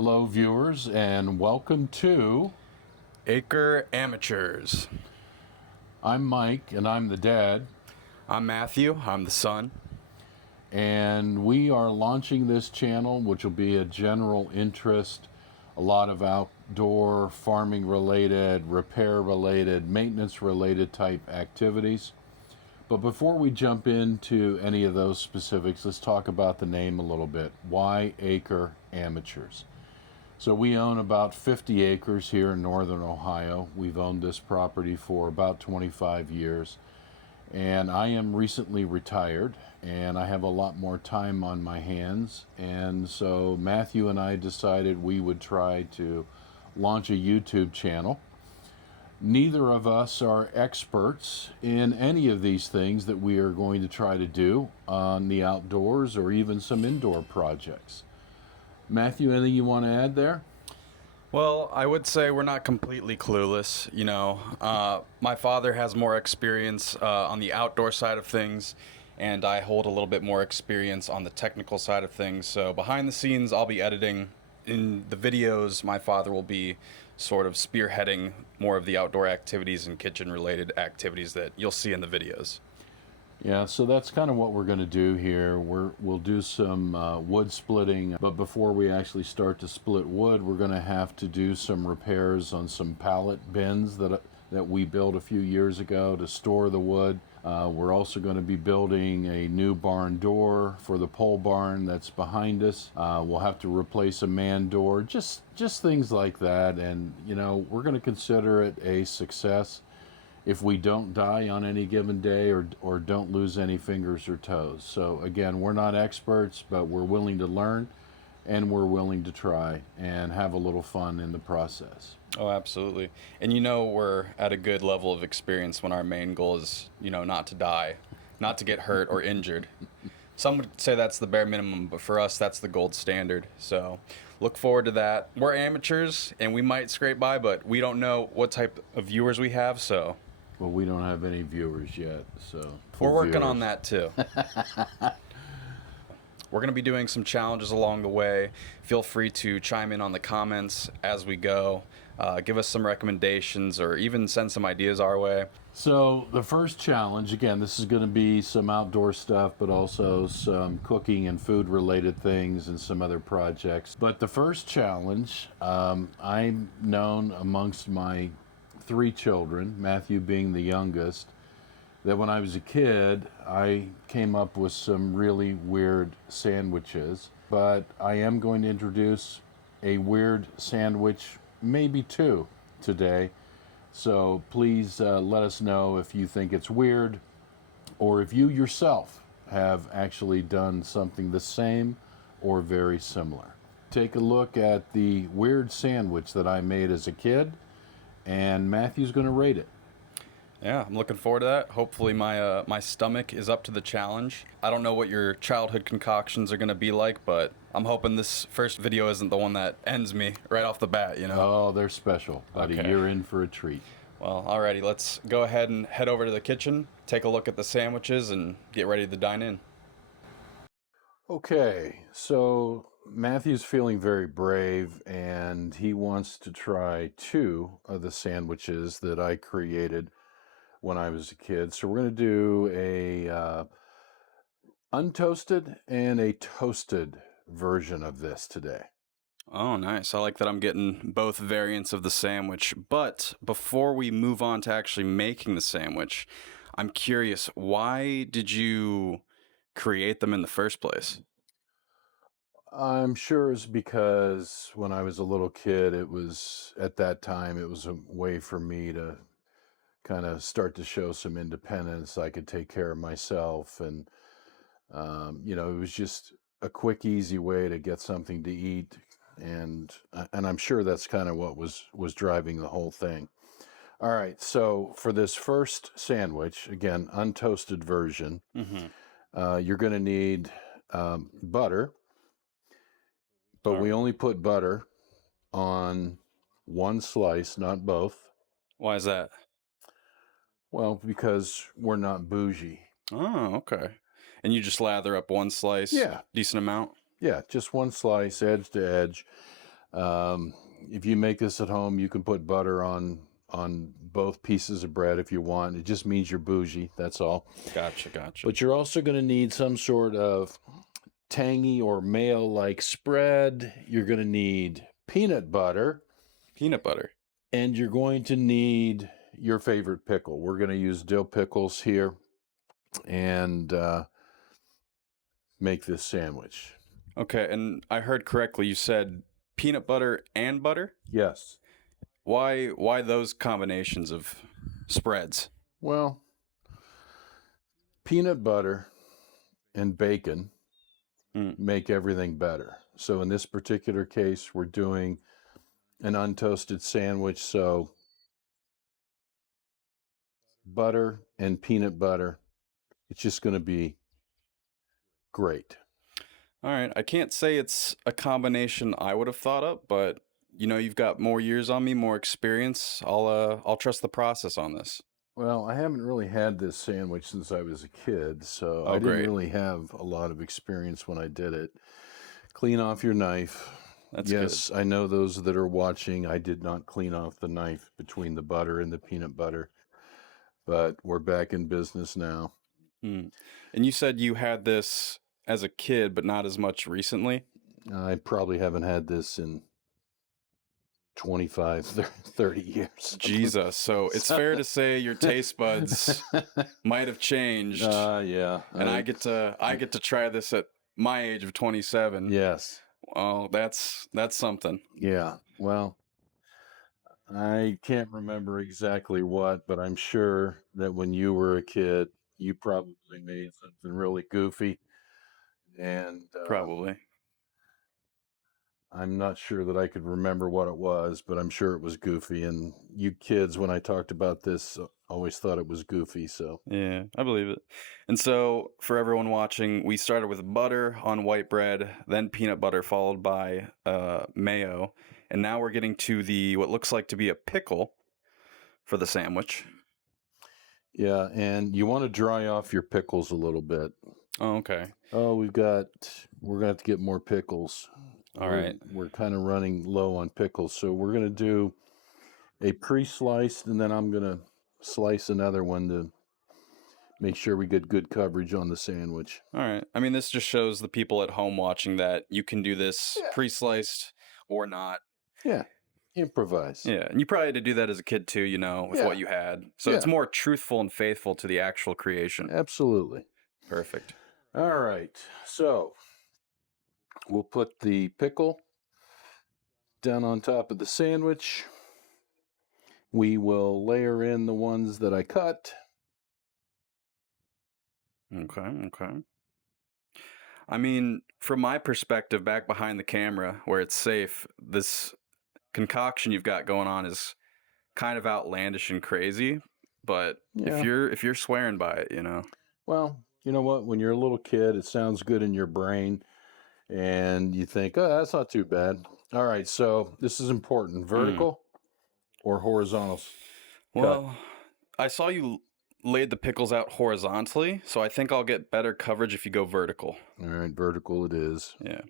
Hello, viewers, and welcome to Acre Amateurs. I'm Mike, and I'm the dad, I'm Matthew. I'm the son. and we are launching this channel, which will be a general interest, a lot of outdoor farming related, repair related, maintenance related type activities. But before we jump into any of those specifics, let's talk about the name a little bit. Why Acre Amateurs? So we own about 50 acres here in northern Ohio. We've owned this property for about 25 years. And I am recently retired and I have a lot more time on my hands. And so Matthew and I decided we would try to launch a YouTube channel. Neither of us are experts in any of these things that we are going to try to do on the outdoors or even some indoor projects. Matthew, anything you want to add there? Well, I would say we're not completely clueless. My father has more experience on the outdoor side of things, and I hold a little bit more experience on the technical side of things. So behind the scenes, I'll be editing. In the videos, my father will be sort of spearheading more of the outdoor activities and kitchen-related activities that you'll see in the videos. Yeah, so that's kind of what we're going to do here. We'll do some wood splitting, but before we actually start to split wood, we're going to have to do some repairs on some pallet bins that we built a few years ago to store the wood. We're also going to be building a new barn door for the pole barn that's behind us. We'll have to replace a man door, just things like that. And, we're going to consider it a success if we don't die on any given day or don't lose any fingers or toes. So again, we're not experts, but we're willing to learn and we're willing to try and have a little fun in the process. Oh, absolutely. And we're at a good level of experience when our main goal is, not to die, not to get hurt or injured. Some would say that's the bare minimum, but for us, that's the gold standard. So look forward to that. We're amateurs and we might scrape by, but we don't know what type of viewers we have, so. Well, we don't have any viewers yet, so We're working on that too. We're going to be doing some challenges along the way. Feel free to chime in on the comments as we go. Give us some recommendations or even send some ideas our way. So the first challenge, again, this is going to be some outdoor stuff, but also some cooking and food related things and some other projects. But the first challenge, I'm known amongst my 3 children, Matthew being the youngest, that when I was a kid, I came up with some really weird sandwiches. But I am going to introduce a weird sandwich, maybe 2, today. So please let us know if you think it's weird or if you yourself have actually done something the same or very similar. Take a look at the weird sandwich that I made as a kid, and Matthew's going to rate it. Yeah, I'm looking forward to that. Hopefully my stomach is up to the challenge. I don't know what your childhood concoctions are going to be like, but I'm hoping this first video isn't the one that ends me right off the bat, Oh, they're special, buddy. Okay. You're in for a treat. Well, alrighty, let's go ahead and head over to the kitchen, take a look at the sandwiches, and get ready to dine in. Okay, so Matthew's feeling very brave, and he wants to try 2 of the sandwiches that I created when I was a kid. So we're going to do a untoasted and a toasted version of this today. Oh, nice. I like that I'm getting both variants of the sandwich. But before we move on to actually making the sandwich, I'm curious, why did you create them in the first place? I'm sure it's because when I was a little kid, at that time, it was a way for me to kind of start to show some independence. I could take care of myself, and it was just a quick, easy way to get something to eat, and I'm sure that's kind of what was driving the whole thing. All right, so for this first sandwich, again, untoasted version, you're going to need butter, but we only put butter on one slice, not both. Why is that? Well, because we're not bougie. Oh, okay. And you just lather up one slice, Yeah. decent amount? Yeah, just one slice, edge to edge. Um, if you make this at home, you can put butter on both pieces of bread if you want. It just means you're bougie. That's all. Gotcha, gotcha. But you're also going to need some sort of tangy or mayo-like spread. You're going to need peanut butter, Peanut butter. and you're going to need your favorite pickle. We're going to use dill pickles here and make this sandwich. Okay, and I heard correctly. You said peanut butter and butter. Yes. Why those combinations of spreads? Well, peanut butter and bacon Mm. make everything better. So in this particular case, we're doing an untoasted sandwich. So butter and peanut butter, it's just going to be great. All right, I can't say it's a combination I would have thought up, but you've got more years on me, more experience. I'll trust the process on this. Well, I haven't really had this sandwich since I was a kid, so Oh, I didn't great. really have a lot of experience when I did it. Clean off your knife. That's Yes, I know those that are watching, I did not clean off the knife between the butter and the peanut butter, but we're back in business now. good. And you said you had this as a kid, but not as much recently. I probably haven't had this in 25, 30 years. Jesus, so it's fair to say your taste buds might have changed, Yeah. and I get to try this at my age of 27. Yes. Oh, that's something. Yeah. Well, I can't remember exactly what, but I'm sure that when you were a kid, you probably made something really goofy. And Probably. I'm not sure that I could remember what it was, but I'm sure it was goofy. And you kids, when I talked about this, always thought it was goofy. So, Yeah, I believe it. And so, for everyone watching, we started with butter on white bread, then peanut butter, followed by mayo, and now we're getting to the what looks like to be a pickle for the sandwich. yeah. And you want to dry off your pickles a little bit. Oh, okay. Oh, we're going to have to get more pickles. All right. We're kind of running low on pickles. So we're going to do a pre-sliced, and then I'm going to slice another one to make sure we get good coverage on the sandwich. All right. I mean, this just shows the people at home watching that you can do this pre-sliced or not. Yeah. Improvise. Yeah, and you probably had to do that as a kid too, with Yeah. what you had. So it's Yeah. more truthful and faithful to the actual creation. Absolutely. Perfect. All right. So we'll put the pickle down on top of the sandwich. We will layer in the ones that I cut. Okay, okay. I mean, from my perspective, back behind the camera where it's safe, this concoction you've got going on is kind of outlandish and crazy. But Yeah. if you're swearing by it. Well, you know what? When you're a little kid, it sounds good in your brain, and you think, oh, that's not too bad. All right. So this is important: vertical or horizontal cut. Well, I saw you laid the pickles out horizontally, so I think I'll get better coverage if you go vertical. All right, vertical it is. Yeah.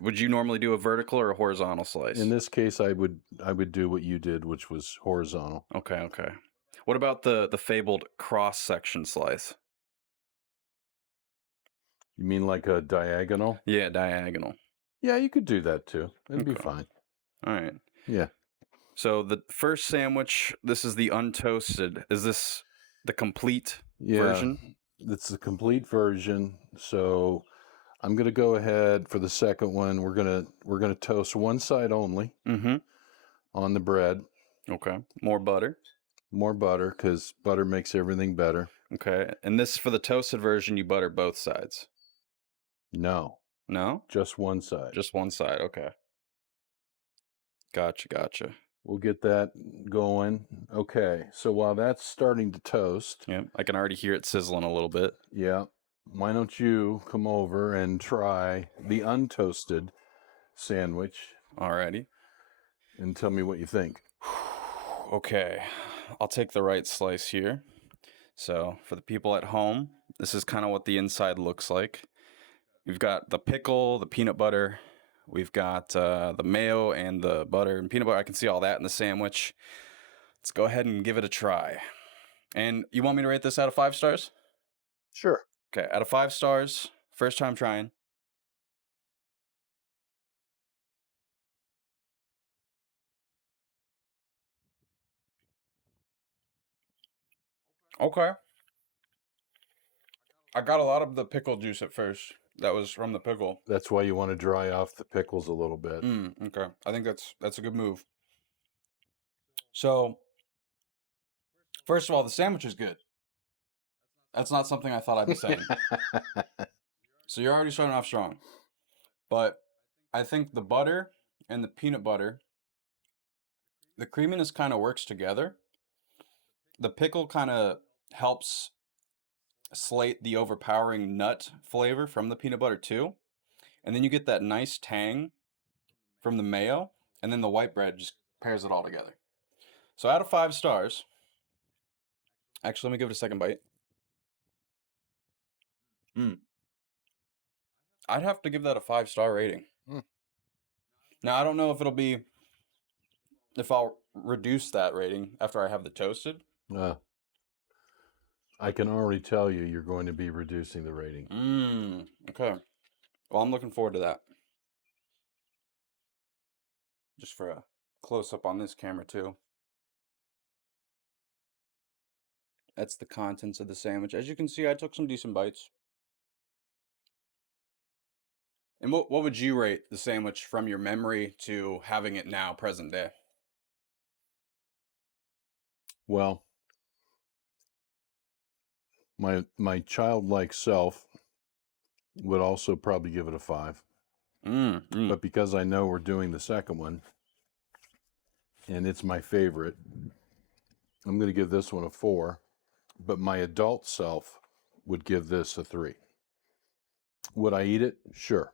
Would you normally do a vertical or a horizontal slice? In this case, I would do what you did, which was horizontal. Okay, okay. What about the fabled cross section slice? You mean like a diagonal? Yeah, diagonal. Yeah, you could do that too. It'd be Okay. fine. All right. Yeah. So the first sandwich, this is the untoasted. Is this the complete Yeah. version? It's the complete version. So I'm gonna go ahead for the second one. We're gonna toast one side only Mm-hmm. on the bread. Okay. More butter. More butter, because butter makes everything better. Okay. And this for the toasted version, you butter both sides. No, No? just one side. Just one side. Okay. Gotcha, gotcha. We'll get that going. Okay, so while that's starting to toast, Yeah, I can already hear it sizzling a little bit. yeah, why don't you come over and try the untoasted sandwich Alrighty. and tell me what you think. Okay, I'll take the right slice here. So for the people at home, this is kind of what the inside looks like. We've got the pickle, the peanut butter. We've got the mayo and the butter and peanut butter. I can see all that in the sandwich. Let's go ahead and give it a try. And you want me to rate this out of 5 stars? Sure. Okay, out of 5 stars, first time trying. Okay. I got a lot of the pickle juice at first. That was from the pickle. That's why you want to dry off the pickles a little bit. Okay. I think that's a good move. So, first of all, the sandwich is good. That's not something I thought I'd be saying. So you're already starting off strong. But I think the butter and the peanut butter, the creaminess kind of works together. The pickle kind of helps slate the overpowering nut flavor from the peanut butter too. And then you get that nice tang from the mayo, and then the white bread just pairs it all together. So out of 5 stars, actually, let me give it a second bite. I'd have to give that a 5-star rating. Mm. Now, I don't know if I'll reduce that rating after I have the toasted. I can already tell you're going to be reducing the rating. Okay. Well, I'm looking forward to that. Just for a close-up on this camera, too. That's the contents of the sandwich. As you can see, I took some decent bites. And what would you rate the sandwich from your memory to having it now, present day? Well, my childlike self would also probably give it a 5. But because I know we're doing the second one, and it's my favorite, I'm going to give this one a 4. But my adult self would give this a 3. Would I eat it? Sure.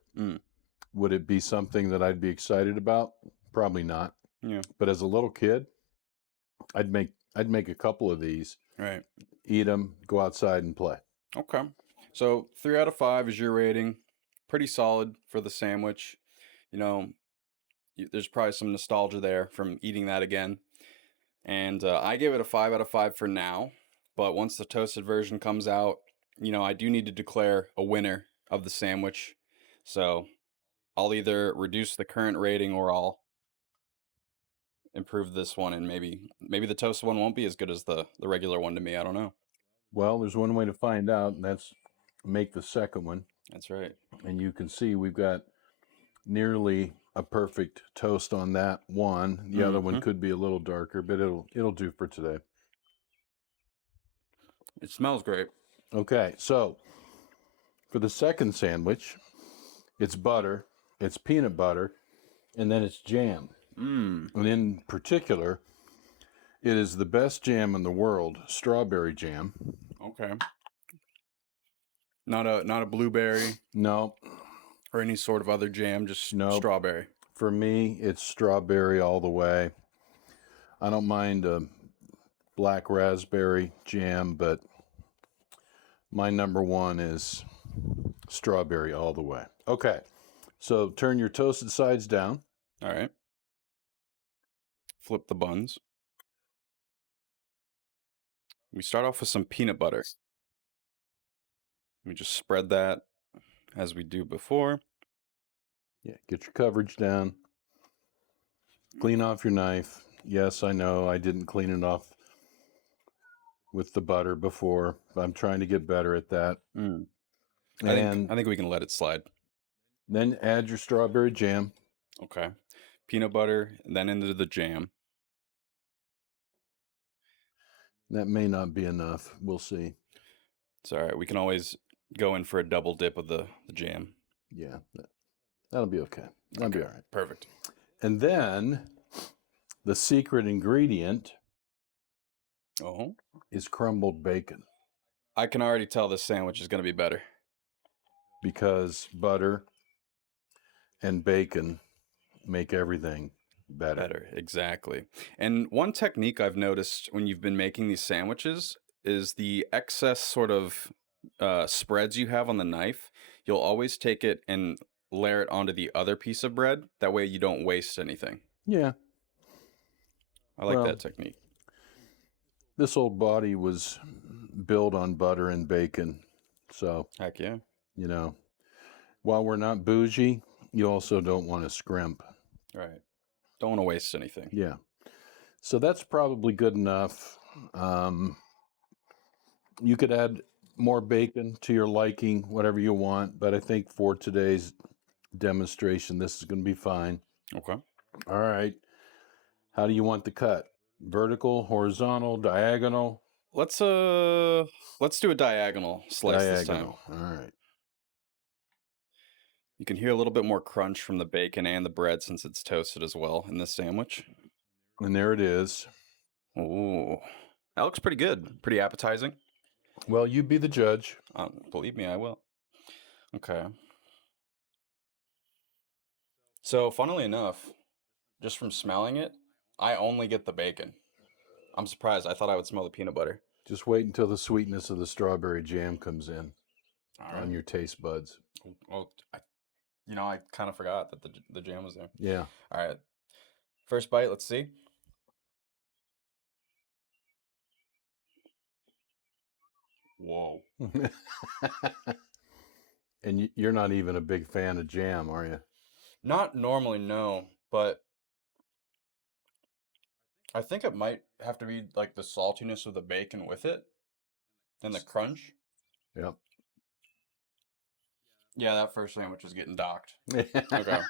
Would it be something that I'd be excited about? Probably not. Yeah. But as a little kid, I'd make a couple of these, Right. eat them, go outside and play. Okay. So 3 out of 5 is your rating. Pretty solid for the sandwich. You know, there's probably some nostalgia there from eating that again. And I gave it a 5 out of 5 for now. But once the toasted version comes out, I do need to declare a winner of the sandwich. So I'll either reduce the current rating or I'll improve this one, and maybe the toasted one won't be as good as the regular one to me. I don't know. Well, there's one way to find out, and that's make the second one. That's right. And you can see we've got nearly a perfect toast on that one. The other one could be a little darker, but it'll do for today. It smells great. Okay, so for the second sandwich, it's butter, it's peanut butter, and then it's jam. And in particular, it is the best jam in the world, strawberry jam. Okay. Not a blueberry. No. Or any sort of other jam, just Nope. strawberry. For me, it's strawberry all the way. I don't mind a black raspberry jam, but my number one is strawberry all the way. Okay, so turn your toasted sides down. All right. Flip the buns. We start off with some peanut butter. We just spread that as we do before. Yeah, get your coverage down. Clean off your knife. Yes, I know I didn't clean it off with the butter before. I'm trying to get better at that. I think we can let it slide. Then add your strawberry jam. Okay. Peanut butter, then into the jam. That may not be enough. We'll see. It's all right. We can always go in for a double dip of the jam. Yeah, that'll be okay. That'll be all right. Perfect. And then the secret ingredient is crumbled bacon. I can already tell this sandwich is going to be better. Because butter and bacon make everything better. Exactly. And one technique I've noticed when you've been making these sandwiches is the excess sort of spreads you have on the knife. You'll always take it and layer it onto the other piece of bread. That way you don't waste anything. Yeah. I like Well, that technique. this old body was built on butter and bacon. So, Heck yeah. you know, while we're not bougie, you also don't want to scrimp. Right. Don't want to waste anything. Yeah. So that's probably good enough. You could add more bacon to your liking, whatever you want, but I think for today's demonstration, this is going to be fine. Okay. All right. How do you want the cut? Vertical, horizontal, diagonal? Let's do a diagonal slice this time. Diagonal. All right. You can hear a little bit more crunch from the bacon and the bread since it's toasted as well in this sandwich. And there it is. Ooh. That looks pretty good. Pretty appetizing. Well, you be the judge. Believe me, I will. Okay. So, funnily enough, just from smelling it, I only get the bacon. I'm surprised. I thought I would smell the peanut butter. Just wait until the sweetness of the strawberry jam comes in All on right. your taste buds. Well, I kind of forgot that the jam was there. Yeah. All right. First bite, let's see. Whoa. And you're not even a big fan of jam, are you? Not normally, no, but I think it might have to be like the saltiness of the bacon with it and the crunch. Yep. Yeah, that first sandwich is getting docked. Okay.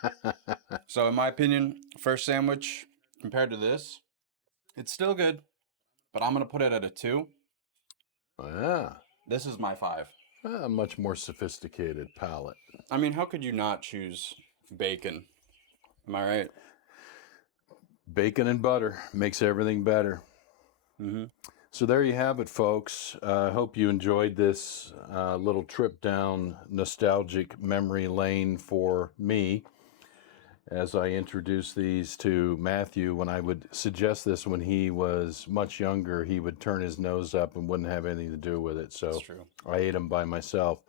So in my opinion, first sandwich compared to this, it's still good, but I'm going to put it at a 2. Yeah. This is my 5. A much more sophisticated palate. I mean, how could you not choose bacon? Am I right? Bacon and butter makes everything better. Mm-hmm. So there you have it, folks. I hope you enjoyed this little trip down nostalgic memory lane for me as I introduce these to Matthew. When I would suggest this when he was much younger, he would turn his nose up and wouldn't have anything to do with it. So That's true. I ate them by myself.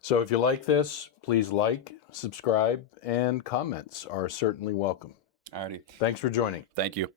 So if you like this, please like, subscribe, and comments are certainly welcome. Alrighty. Thanks for joining. Thank you.